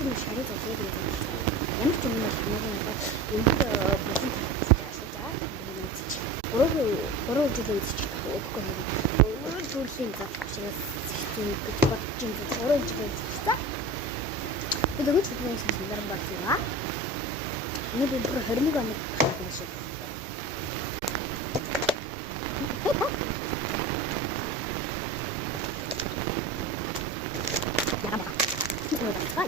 будем шарить за все эти. Я не хочу немножко, наверное, 무슨 얼어지고 없거든요. 좋을 수 있다. 제가 그 멋진 얼어지고 있어. 이거 주변에 있는 사람 같아요. 오늘은 프로 흐름이가 아니고 가야겠어. 나가. 이거 봐.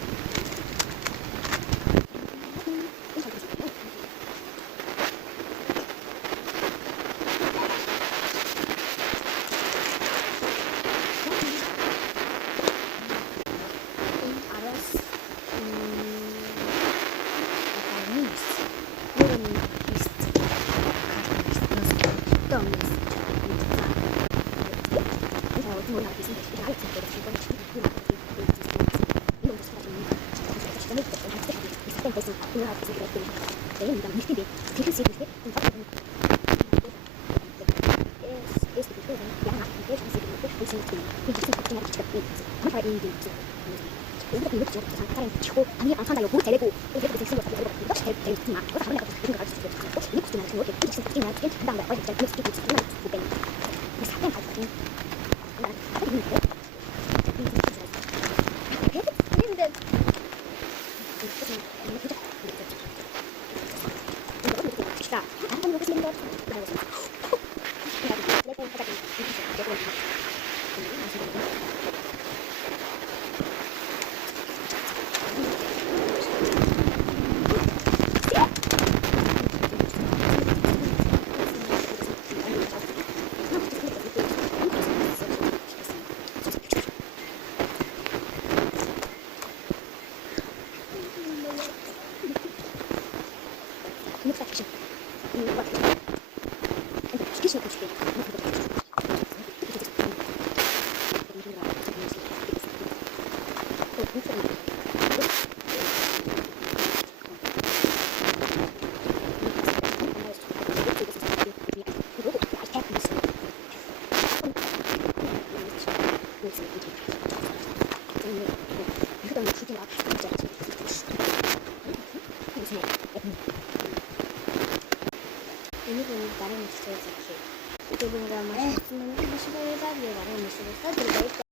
오늘은 나름 있어야지. 이쪽은 아마